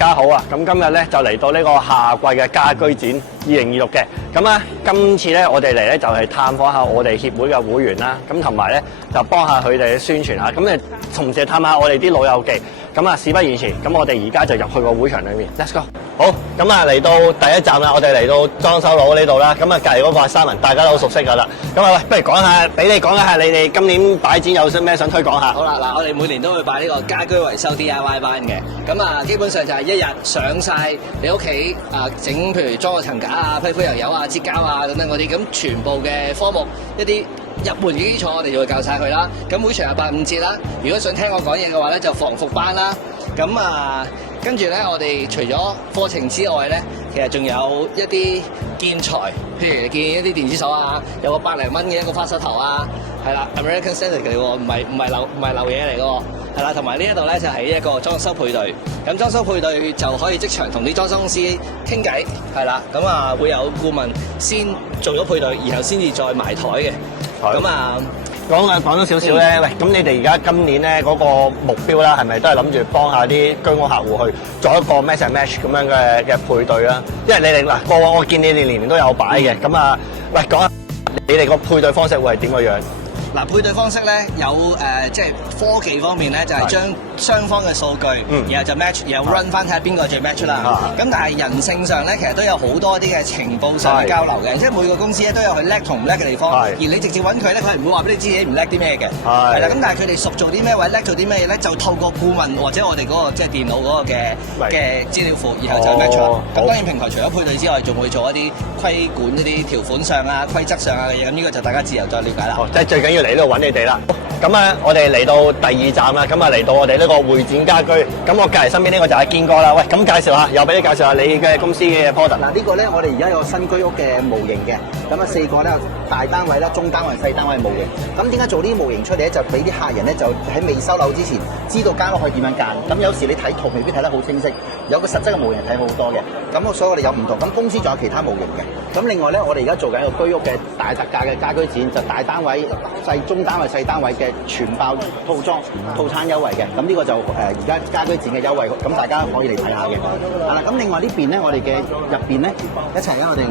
家好啊！咁今日咧就嚟到呢個夏季嘅家居展2026嘅。咁啊，今次咧我哋嚟咧就係探訪下我哋協會嘅會員啦。咁同埋咧就幫下佢哋宣傳下。咁誒，同時探下我哋啲老友記。咁啊，事不宜遲，咁我哋而家就入去個會場裏面 ，Let's go。好，咁啊嚟到第一站啦，我哋嚟到裝修佬呢度啦。咁啊，隔離嗰個係Simon，大家都好熟悉㗎啦。咁啊，喂，不如講下，俾你講一下你哋今年擺展有咩想推廣下？好啦，嗱，我哋每年都會擺呢個家居維修 DIY 班嘅，咁啊，基本上就係一日上晒你屋企整，譬如裝個層架啊、批油油啊、擠膠啊等等嗰啲，咁全部嘅科目一啲入門嘅基礎，我哋就會教晒佢啦。咁每場有85節啦。如果想聽我講嘢嘅話咧，就防腐班啦。咁啊，跟住咧，我哋除咗課程之外咧，其實仲有一啲建材，譬如見一啲電子手啊，有個100零蚊嘅一個花手頭啊，係啦 ，American Standard 嚟喎，唔係流嘢嚟嘅喎，係啦，同埋呢一度咧就係一個裝修配對，咁裝修配對就可以即場同啲裝修公司傾偈，係啦，咁啊會有顧問先做咗配對，然後先至再埋台嘅，咁啊。講多少少咧，喂，咁你哋而家今年咧嗰個目標啦，係咪都係諗住幫下啲居屋客戶去做一個 match and match 咁樣嘅配對啦？因為你哋嗱過往我見你哋年年都有擺嘅，咁啊，喂，講下你哋個配對方式會係點個樣？嗱，配對方式咧有即係科技方面咧，就係將雙方嘅數據，然後就 match，然後 run 翻睇下邊個最 match 啦。咁但係人性上咧，其實都有好多啲嘅情報上嘅交流嘅，即係每個公司咧都有佢叻同唔叻嘅地方。而你直接揾佢咧，佢係唔會話俾你知自己唔叻啲咩嘅。係啦，咁但係佢哋熟做啲咩或者叻做啲咩嘢咧，就透過顧問或者我哋嗰個即係電腦嗰個嘅資料庫，然後就 match 啦。咁當然平台除咗配對之外，仲會做一啲規管一啲條款上啊、規則上啊嘅嘢。咁呢個就大家自由再了解啦。即係最緊要嚟呢度揾你哋啦。咁啊，我哋嚟到第2站啦，咁啊嚟到我哋呢個會展家居。咁我隔離身邊呢個就係堅哥啦。喂，咁介紹下，又俾你介紹下你嘅公司嘅 product。嗱，呢個咧我哋而家有個新居屋嘅模型嘅，咁啊4個咧大單位啦、中單位、細單位模型。咁點解做呢啲模型出嚟咧？就俾啲客人咧就喺未收樓之前知道間屋可以點樣間。咁有時你睇圖未必睇得好清晰，有個實質嘅模型睇好多嘅。咁所以我哋有唔同。咁公司仲有其他模型嘅。咁另外咧，我哋而家做緊一個居屋嘅大特價嘅家居展，就大單位、中單位、細單位嘅全包套裝套餐優惠嘅。咁呢個就而家家居展嘅優惠，咁大家可以嚟睇下嘅。係啦，咁另外呢邊咧，我哋嘅入邊咧一齊咧，我哋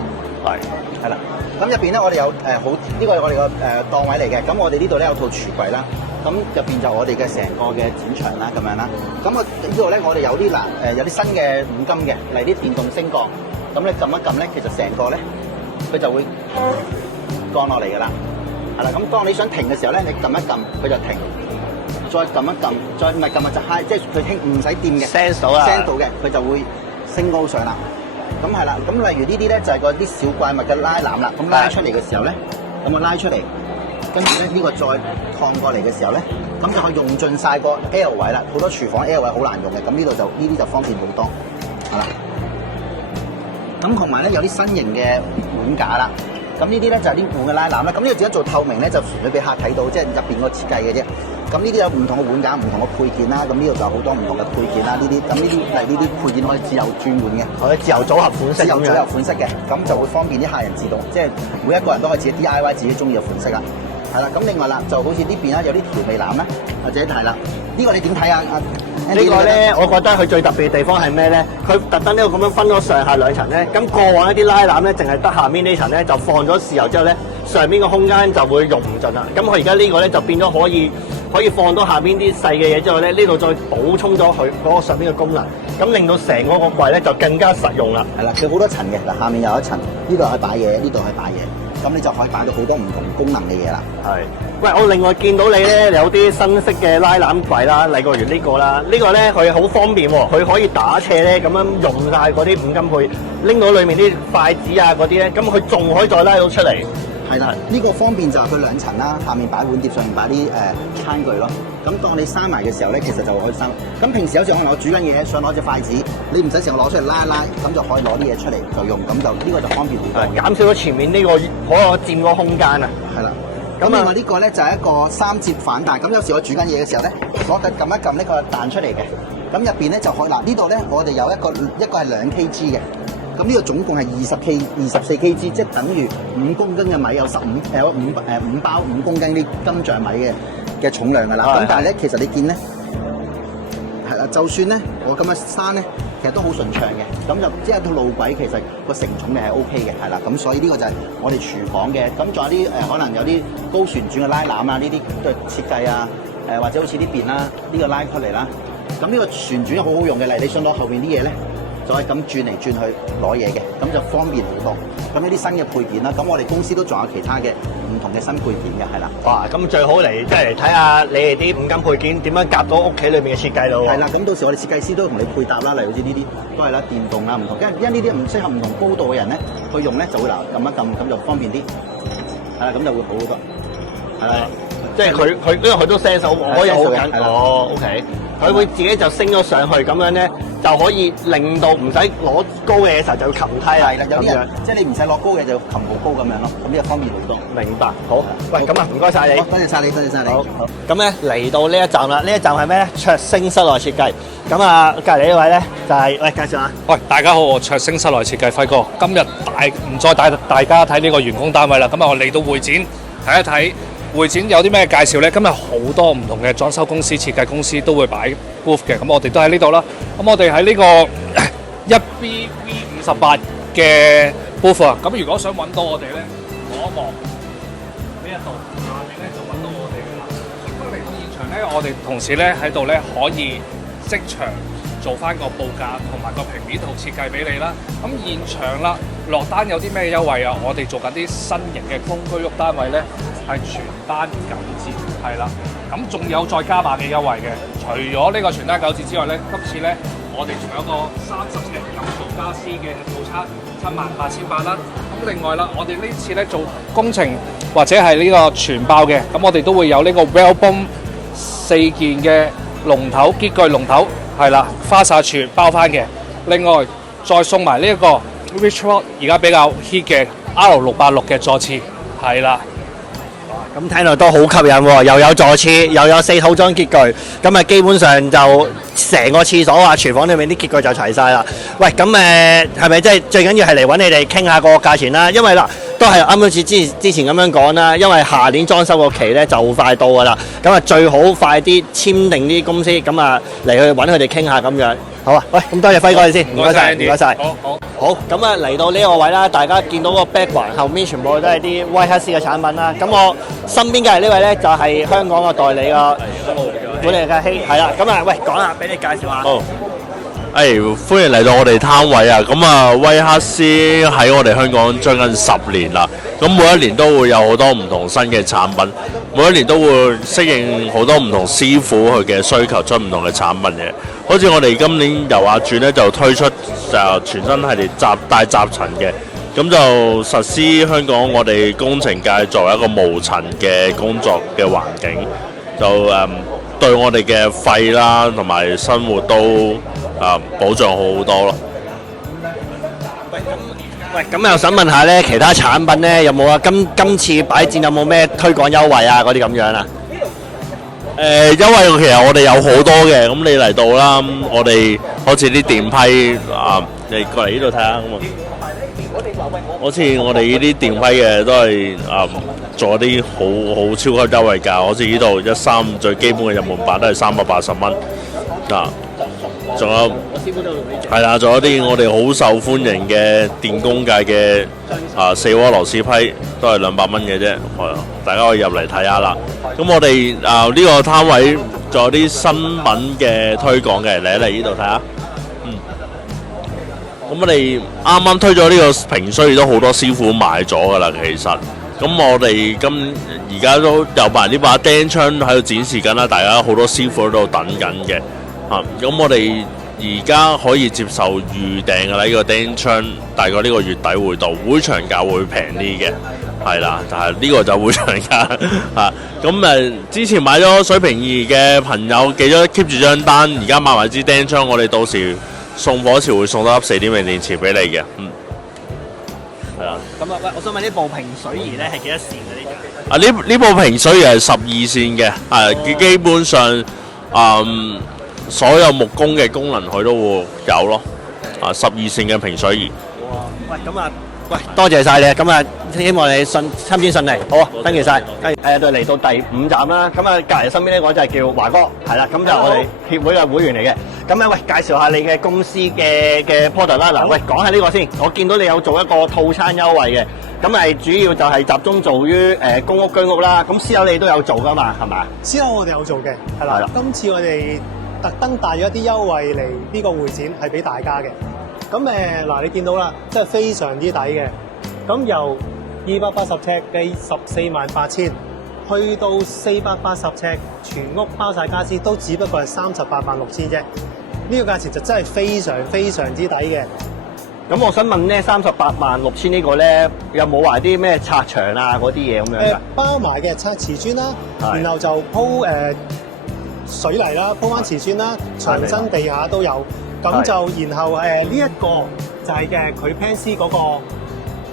係啦。咁入邊咧，我哋有好呢個係我哋個檔位嚟嘅。咁我哋呢度咧有套櫥櫃啦。咁入邊就我哋嘅成個嘅展場啦，咁樣啦。咁呢度咧，我哋有啲有啲新嘅五金嘅，例如啲電動升降。咁你撳一撳咧，其實成個咧佢就會降落嚟㗎啦。係啦，咁當你想停嘅時候咧，你撳一撳佢就停，再撳一撳，再唔係撳就 high， 即係佢唔使掂嘅 sense 到啦 ，sense 到嘅佢就會升高上啦。咁係啦，咁例如呢啲咧就係嗰啲小怪物嘅拉籃啦。咁拉出嚟嘅時候咧，咁我拉出嚟，跟住咧呢個再擴過嚟嘅時候咧，咁就可以用盡晒個 L 位啦。好多廚房 L 位好難用嘅，咁呢度就呢啲就方便好多，係啦。咁同埋咧有啲新型嘅碗架啦，咁呢啲咧就係啲碗嘅拉籃啦。咁呢個只係做透明咧，就純粹俾客睇到，即係入邊個設計嘅啫。咁呢啲有唔同嘅碗架、唔同嘅配件啦。咁呢度就有好多唔同嘅配件啦。呢啲呢啲配件可以自由轉換嘅，可以自由組合款式咁樣。自由款式嘅，咁就會方便啲客人自動，即係每一個人都可以自己 DIY 自己中意嘅款式啦。係啦，咁另外啦，就好似呢邊啦，有啲調味籃啦，或者係啦，呢個你點睇啊？呢個咧，我覺得佢最特別嘅地方係咩咧？佢特登呢個咁樣分咗上下兩層咧。咁過往一啲拉籃咧，淨係得下面呢層咧，就放咗豉油之後咧，上面個空間就會用唔盡啦。咁佢而家呢個咧就變咗可以放到下邊啲細嘅嘢之後咧，呢度再補充咗佢嗰個上邊嘅功能，咁令到成個櫃咧就更加實用啦。係啦，佢好多層嘅，嗱下面有一層，呢度係擺嘢，呢度係擺嘢，咁你就可以擺到好多唔同功能嘅嘢啦。係。喂，我另外見到你咧有啲新式嘅拉籃櫃啦，例如呢個啦，呢個咧佢好方便喎，佢可以打斜咧咁樣用晒嗰啲五金配，拎到裡面啲筷子啊嗰啲咧，咁佢仲可以再拉到出嚟。係啦，呢個方便就係佢兩層啦，下面擺碗碟，上面擺啲餐具咯。咁當你閂埋嘅時候咧，其實就可以閂。咁平時有時可能我煮緊嘢，想攞隻筷子，你唔使成個攞出嚟拉一拉，咁就可以攞啲嘢出嚟就用，咁就呢個就方便好多。減少咗前面呢個可佔個空間啊。係啦。咁另外呢個咧就係一個3節反彈，咁有時我煮緊嘢嘅時候咧，攞緊撳一撳呢個彈出嚟嘅，咁入邊咧就可以嗱呢度咧我哋有一個係2 kg 嘅，咁呢個總共係24 kg， 即係等於5公斤嘅米有5包5公斤啲金像米嘅重量㗎啦。咁但係咧其實你見咧係啦，就算咧我咁樣閂咧，其實都好順暢嘅，咁就即係套路軌其實個承重力係 O K 嘅，係啦，咁所以呢個就係我哋廚房嘅，咁仲有啲可能有啲高旋轉嘅拉籃啊，呢啲都係設計啊，或者好似啲邊啦，呢個拉出嚟啦，咁呢個旋轉好好用嘅，例如你想攞後邊啲嘢咧，就可以咁轉嚟轉去攞嘢嘅，咁就方便好多。咁呢啲新嘅配件啦，咁我哋公司都仲有其他嘅唔同嘅新配件嘅，係啦。哇！咁最好嚟即係嚟睇下你哋啲五金配件點樣夾到屋企裏面嘅設計咯。係啦，咁到時我哋設計師都同你配搭啦，例如好似呢啲都係啦，電動啊唔同，因為呢啲唔適合唔同高度嘅人咧去用咧，就會嗱撳一撳，咁就方便啲。係啦，咁就會好好多。係啦，即係佢因為佢都 sense 到我有好緊。哦 ，OK。佢會自己就升咗上去，咁樣咧就可以令到唔使攞高嘅時候就要擒梯啦。係啦，有啲人即係你唔使落高嘅就要擒好高咁樣咯，咁呢個方便好多。明白，好。喂，咁啊，唔該晒你。多謝晒你，多謝晒你。好。咁咧嚟到呢一站啦，呢一站係咩咧？卓星室內設計。咁啊，隔離呢位咧就係喂介紹下。喂，大家好，我卓星室內設計輝哥。今日唔再帶大家睇呢個員工單位啦，咁啊我嚟到會展睇一睇。會展有啲咩介紹呢？今日好多唔同嘅裝修公司、設計公司都會擺 booth 嘅，咁我哋都喺呢度啦。咁我哋喺呢個1BV58嘅 booth 啊。咁如果想揾到我哋呢，望一望呢一度下面呢，就揾到我哋㗎啦。咁嚟到現場呢，我哋同事呢喺度呢可以即場做翻個報價同埋個平面圖設計俾你啦。咁現場啦，落單有啲咩優惠啊？我哋做緊啲新型嘅公居屋單位呢，係全單9折，係啦。咁仲有再加碼嘅優惠嘅。除咗呢個全單9折之外呢，今次呢，我哋仲有個30尺金屬家私嘅套餐，78,800啦。咁另外啦，我哋呢次呢做工程或者係呢個全包嘅，咁我哋都會有呢個 Wellbone 4件嘅龍頭潔具龍頭，係啦，花灑柱包翻嘅。另外再送埋呢一個 Richrock 而家比較 hit 嘅 R686嘅座廁，係啦。咁聽落都好吸引喎，又有座廁，又有4套裝潔具，咁啊基本上就成個廁所啊、廚房裏面啲潔具就齊晒啦。喂，咁係咪即係最緊要係嚟揾你哋傾下個價錢啦？因為嗱，都係啱啱似之前咁樣講啦，因為下年裝修個期咧就快到噶啦，咁啊最好快啲簽訂啲公司，咁啊嚟去揾佢哋傾下咁樣。好啊，喂，咁多謝輝哥你先，唔該晒，唔該晒。好，咁啊嚟到呢個位啦，大家見到個 background 後面全部都係啲威克斯嘅產品啦。咁我身邊嘅呢位咧就係香港嘅代理個管理嘅希，係啦。咁啊，喂，講下俾你介紹下。好。歡迎嚟到我哋攤位啊！咁啊，威克斯喺我哋香港將近10年啦。咁每一年都會有好多唔同新嘅產品，每一年都會適應好多唔同師傅佢嘅需求，出唔同嘅產品嘅。好似我哋今年油壓轉咧就推出就全新系列帶集塵嘅，咁就實施香港我哋工程界作為一個無塵嘅工作嘅環境，就對我哋嘅肺啦同埋生活都保障好好多咯。喂，咁又想問下咧，其他產品咧有冇啊？今次擺展有冇咩推廣優惠啊？嗰啲咁樣啊？優惠其實我哋有好多嘅，咁你嚟到啦，我哋好似啲電批你過嚟呢度睇下咁啊。好似我哋呢啲電批嘅都係做一啲好超級優惠價，好似呢度135最基本嘅入門版都係380蚊仲有係啦，仲有啲我哋好受歡迎嘅電工界嘅4渦螺絲批都係200蚊嘅啫，大家可以入嚟睇下啦。咁我哋呢個攤位仲有啲新品嘅推廣嘅，嚟一嚟呢度睇下。咁我哋啱啱推咗呢個平水，都好多師傅買咗噶啦，其實。咁我哋而家都有埋呢把釘槍喺度展示緊啦，大家好多師傅喺度等緊嘅。咁我哋而家可以接受預訂嘅啦，呢個釘槍大概呢個月底會到，會場價會平啲嘅，係啦，但係呢個就會場價咁之前買咗水平2嘅朋友記咗 keep 住張單，而家買埋支釘槍，我哋到時送貨時會送多粒4點零電池俾你嘅，係啦。咁啊，喂，我想問呢部平水儀咧係幾多線嘅呢？呢部平水儀係12線嘅，基本上所有木工嘅功能佢都會有咯，12線嘅平水儀。哇！喂，咁啊，喂，多謝晒你啊！咁啊，希望你參展順利。好啊，登記晒。就嚟到第5站啦。咁啊，隔離身邊呢個就係叫華哥，係啦。咁就係我哋協會嘅會員嚟嘅。咁啊，喂，介紹下你嘅公司嘅 product 啦。嗱，喂，講下呢個先。我見到你有做一個套餐優惠嘅。咁係主要就係集中做於公屋居屋啦。咁私樓你都有做噶嘛？係咪？私樓我哋有做嘅，係啦。今次我哋特登帶咗一啲優惠嚟呢個會展，係俾大家嘅。咁嗱，你見到啦，真係非常之抵嘅。咁由280尺嘅148000，去到480尺全屋包晒家私，都只不過係386000啫。呢個價錢就真係非常非常之抵嘅。咁我想問咧，386000呢個咧，有冇話啲咩拆牆啊嗰啲嘢咁樣㗎？包埋嘅拆瓷磚啦，然後就鋪水泥啦，鋪翻瓷磚啦，牆身地下都有。咁就然後呢一個就係嘅佢 Plan C 嗰個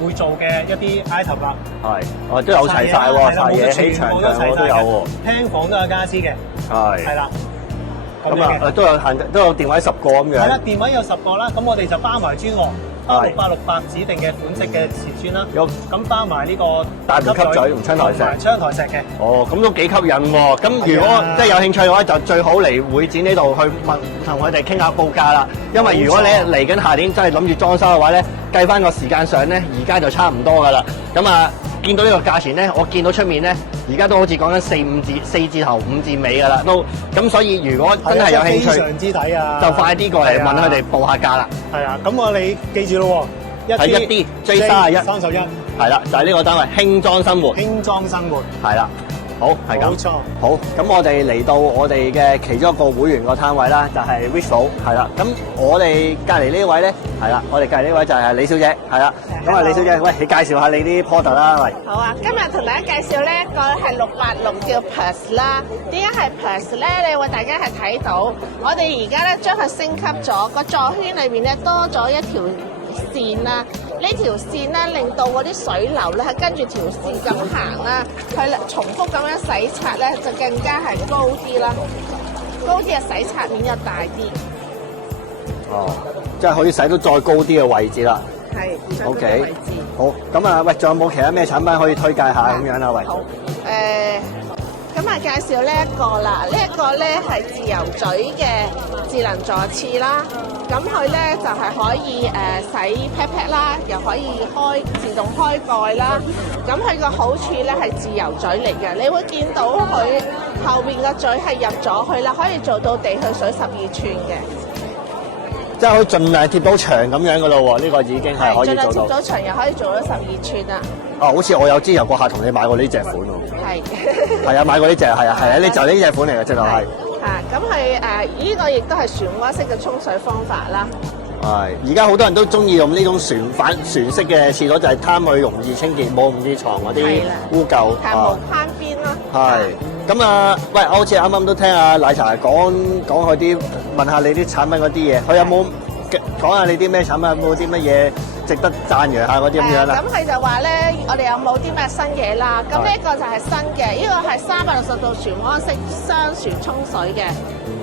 會做嘅一啲 item 啦。係，都有齊晒喎，晒嘢起牆我都有喎。廳房都有家私嘅。係啦。咁啊，都有電位10個咁樣。係啦，電位有10個啦，咁我哋就包埋磚喎。6868指定嘅款式嘅瓷磚啦，咁包埋呢個大門吸嘴同窗台石，窗台石嘅。哦，咁都幾吸引喎！咁如果即係有興趣嘅話，就最好嚟會展呢度去問同佢哋傾下報價啦。因為如果你嚟緊下年真係諗住裝修嘅話咧，計翻個時間上咧，而家就差唔多噶啦。咁啊，見到呢個價錢咧，我見到出面咧，而家都好似講緊4字頭5字尾噶啦，都咁所以如果真係有興趣，非常之抵啊！就快啲過嚟問佢哋報下價啦。係啊，咁我哋記住咯喎，係一啲 J31，係啦，就係呢個單位輕裝生活，輕裝生活係啦。好，係咁。冇錯。好，咁我哋嚟到我哋嘅其中一個會員個攤位啦，就係 Visual，係啦。咁我哋隔離呢位咧，係啦，我哋隔離呢位就係李小姐，係啦。咁啊，李小姐，喂，你介紹下你啲 product 啦，喂。好啊，今日同大家介紹呢一個係686叫 Plus 啦。點解係 Plus 咧？你會大家係睇到，我哋而家咧將佢升級咗，個座圈裏邊咧多咗一條線啦。呢條線咧令到嗰啲水流咧係跟住條線咁行啦，佢重複咁樣洗刷咧就更加係高啲啦，高啲嘅洗刷面又大啲。哦，即係可以洗到再高啲嘅位置啦。係 ，OK，位置。好，咁啊，喂，仲有冇其他咩產品可以推介下咁樣啊？喂。好，咁啊介紹呢一個啦，呢一個咧係自由嘴嘅智能座廁啦。咁佢咧就係可以洗 pat pat 啦，又可以自動開蓋啦。咁佢個好處咧係自由嘴嚟嘅，你會見到佢後邊個嘴係入咗去啦，可以做到地去水12寸嘅。即係可以盡量貼到牆咁樣噶咯喎，呢個已經係可以做到。盡量貼到牆又可以做到12寸啦。啊，好似我有之前有個客同你買過呢隻款喎。係。係啊，買過呢隻，係啊，呢就呢隻款嚟嘅，直頭係。咁係呢個亦都係漩渦式嘅沖水方法啦。係，而家好多人都中意用呢種旋式嘅廁所，就係貪佢容易清潔，冇咁易藏嗰啲污垢。係無框邊咯。係。咁啊，喂，我好似啱啱都聽阿奶茶講佢啲，問下你啲產品嗰啲嘢，佢有冇講下你啲咩產品，有冇啲乜嘢值得讚揚下嗰啲咁樣啦？咁佢就話咧，我哋有冇啲咩新嘢啦？咁呢一個就係新嘅，呢個係360度漩渦式雙旋沖水嘅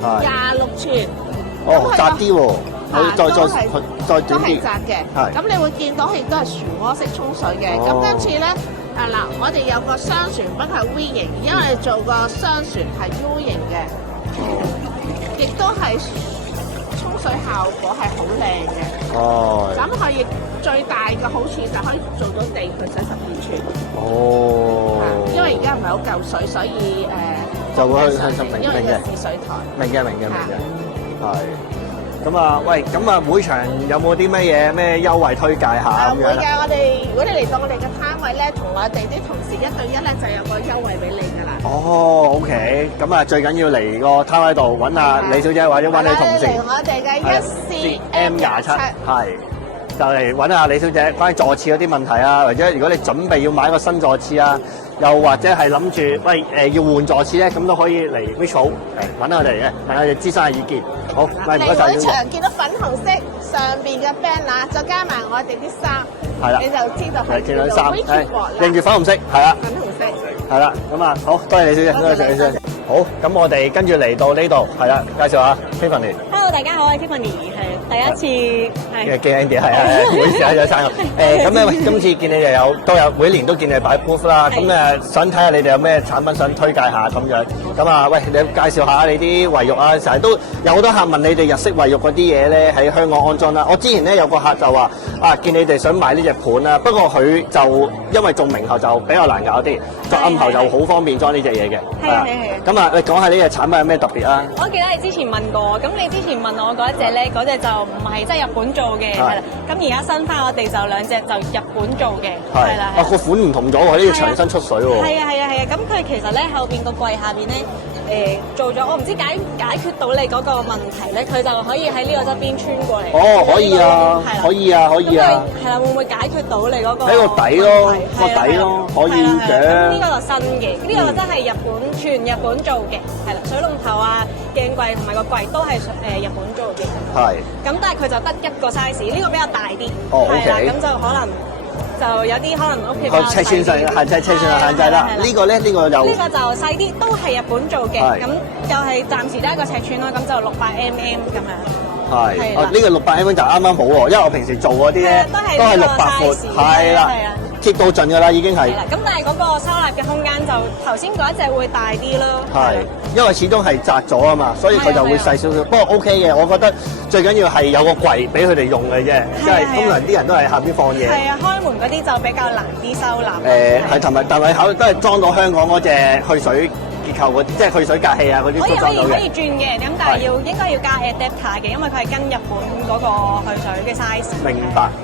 ，26寸。哦，窄啲喎，再短啲。都係窄嘅。咁你會見到佢亦都係漩渦式沖水嘅。咁跟住咧。嗱，我哋有個雙旋不係 V 型，因為我哋做個雙旋係 U 型嘅，亦都係沖水效果係好靚嘅。哦。咁佢亦最大嘅好處就可以做到地佢洗12寸。哦。因為而家唔係好夠水，所以就會去向上明嘅試水台。明嘅。係。咁啊，喂，咁啊，會場有冇啲咩優惠推介下咁樣？會㗎，我哋如果你嚟到我哋嘅攤位咧，同我哋啲同事1對1咧，就有個優惠俾你㗎啦。哦 ，OK，咁啊，最緊要嚟個攤位度揾下李小姐或者揾你同事。嚟我哋嘅1CM27係。就嚟揾下李小姐關於座廁嗰啲問題啊，或者如果你準備要買一個新座廁啊，又或者係諗住要換座廁咧，咁都可以嚟 Visual 揾下我哋嘅，等我哋諮詢下意見。好，唔該曬。嚟會場見到粉紅色上邊嘅 banner，再加埋我哋啲衫，係啦，你就知道係見到衫，認住粉紅色，係啦，粉紅色，係啦，咁啊，好多謝李小姐，多謝李小姐。好，咁我哋跟住嚟到呢度，係啦，介紹下 Tiffany。Hello， 大家好，我係 Tiffany，係第一次係嘅 Andy 係啊，唔好意思啊，有生咁咧，喂，今次見你哋都有每年都見你哋擺 booth 啦，咁想睇下你哋有咩產品想推介下咁樣。咁啊，喂，你介紹下你啲衛浴啊，成日都有好多客問你哋日式衛浴嗰啲嘢咧喺香港安裝啦。我之前咧有個客就話啊，見你哋想買呢隻盤啦，不過佢就因為做明喉就比較難搞啲，做暗喉就好方便裝呢隻嘢嘅。係啊，咁啊，你講下呢隻產品有咩特別啊？我記得你之前問過，咁你之前問我嗰一隻咧，嗰隻就唔係即係日本做嘅，係啦。咁而家新翻我哋就兩隻就日本做嘅，係啦。個款唔同咗喎，呢個長身出水喎。係啊。咁佢其實咧後邊個櫃下邊咧做咗，我唔知解決到你嗰個問題咧，佢就可以喺呢個側邊穿過嚟。哦，可以啊，可以啊。係啦，會唔會解決到你嗰個？喺個底咯，可以嘅。呢個就新嘅，呢個真係全日本做嘅，係啦，水龍頭啊、鏡櫃同埋個櫃都係日本做嘅。係。咁但係佢就得一個 size，呢個比較大啲。哦 ，OK。係啦，咁就可能就有啲可能屋企比較細啲。尺寸上限制啦。呢個咧，呢個就細啲，都係日本做嘅。咁又係暫時得一個尺寸啦，咁就600mm 咁樣。係。呢個600mm就啱啱好喎，因為我平時做嗰啲咧都係600闊。係啦。貼到盡㗎啦，已經係。係啦，咁但係嗰個收納嘅空間就頭先嗰一隻會大啲咯。係，因為始終係窄咗啊嘛，所以佢就會細少少。不過 OK 嘅，我覺得最緊要係有個櫃俾佢哋用嘅啫，因為通常啲人都係下邊放嘢。係啊，開門嗰啲就比較難啲收納。係同埋，但係都係裝到香港嗰隻去水結構嗰啲，即係去水隔氣啊嗰啲都裝到嘅。可以轉嘅，咁但係應該要加 adapter 嘅，因為佢係跟日本嗰個去水嘅 size。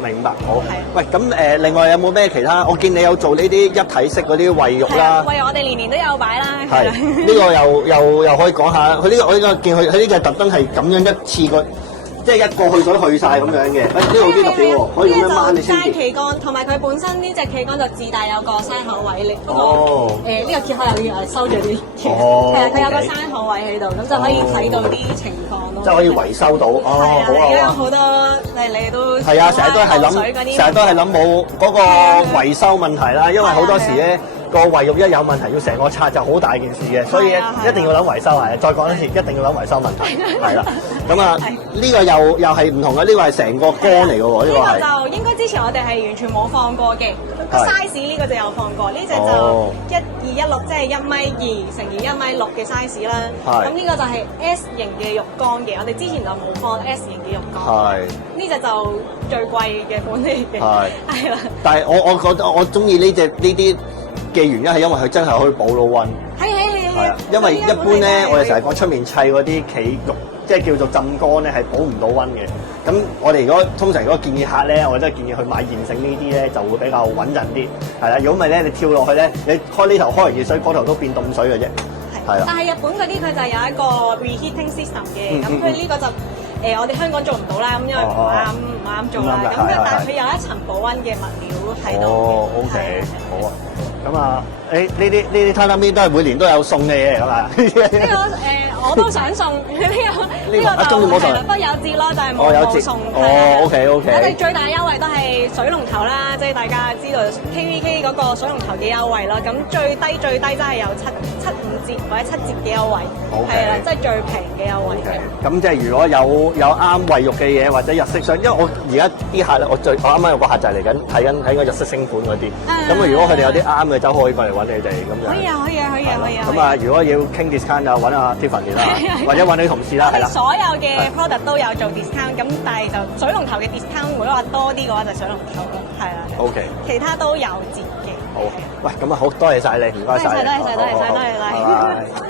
明白，好。喂，咁另外有冇咩其他？我見你有做呢啲一體式嗰啲衛浴啦。衛浴我哋年年都有擺啦。係。呢個又可以講下，佢呢個我應該見佢呢個特登係咁樣一次過。即係一個去水去晒咁樣嘅，呢度啲特別喎，可以咁樣掹你先。齋旗杆，同埋佢本身呢隻旗杆就自帶有個閂口位，呢個揭開又要收住啲，係啊，佢有個閂口位喺度，咁就可以睇到啲情況咯。即係可以維修到，好啊。而家有好多你都係啊，成日都係諗冇嗰個維修問題啦，因為好多時咧。個衛浴一有問題，要成個拆就好大件事嘅，所以一定要諗維修係。再講一次，一定要諗維修問題，係啦。咁啊，呢個又係唔同嘅，呢個係成個缸嚟嘅喎，呢個係。呢個就應該之前我哋係完全冇放過嘅，個 size 呢個就有放過，呢隻就1216，即係1.2米乘以1.6米嘅 size 啦。咁呢個就係 S 型嘅浴缸嘅，我哋之前就冇放 S 型嘅浴缸。係。呢隻就最貴嘅款嚟嘅。係啦。但係我覺得我中意呢啲嘅原因係因為佢真係可以保到溫。係啊，因為一般咧，我哋成日講出面砌嗰啲企浴，即係叫做浸缸咧，係保唔到溫嘅。咁我哋通常如果建議客咧，我真係建議去買現成呢啲咧，就會比較穩陣啲。係啦，如果唔係咧，你跳落去咧，你開呢頭開完熱水，嗰頭都變凍水嘅啫。係啦。但係日本嗰啲佢就有一個 reheating system 嘅，咁佢呢個就我哋香港做唔到啦，咁因為唔啱做啦。咁但係佢有一層保溫嘅物料喺度。哦 ，OK，好啊。咁啊，呢啲榻榻米都係每年都有送嘅嘢嚟㗎嘛？呢個我都想送呢個就係啦，不有節咯，但係冇送。哦，OK。我哋最大優惠都係水龍頭啦，即係大家知道 KVK 嗰個水龍頭嘅優惠啦。咁最低真係有75折或者7折嘅優惠，係啦，即係最平嘅優惠。咁即係如果有啱衛浴嘅嘢或者日式相，因為我而家啲客咧，我啱啱有個客就係嚟緊睇個日式升盤嗰啲。咁如果佢哋有啲啱嘅，就可以過嚟揾你哋咁樣。可以啊。咁啊，如果要傾 discount 就揾阿 Tiffany 啦，或者揾你同事啦，係啦。所有嘅 product 都有做 discount，咁但係就水龍頭嘅 discount，如果話多啲嘅話就水龍頭咯，係啦。OK。其他都有折嘅。好。喂，咁啊好多謝晒你，唔該晒。多謝晒。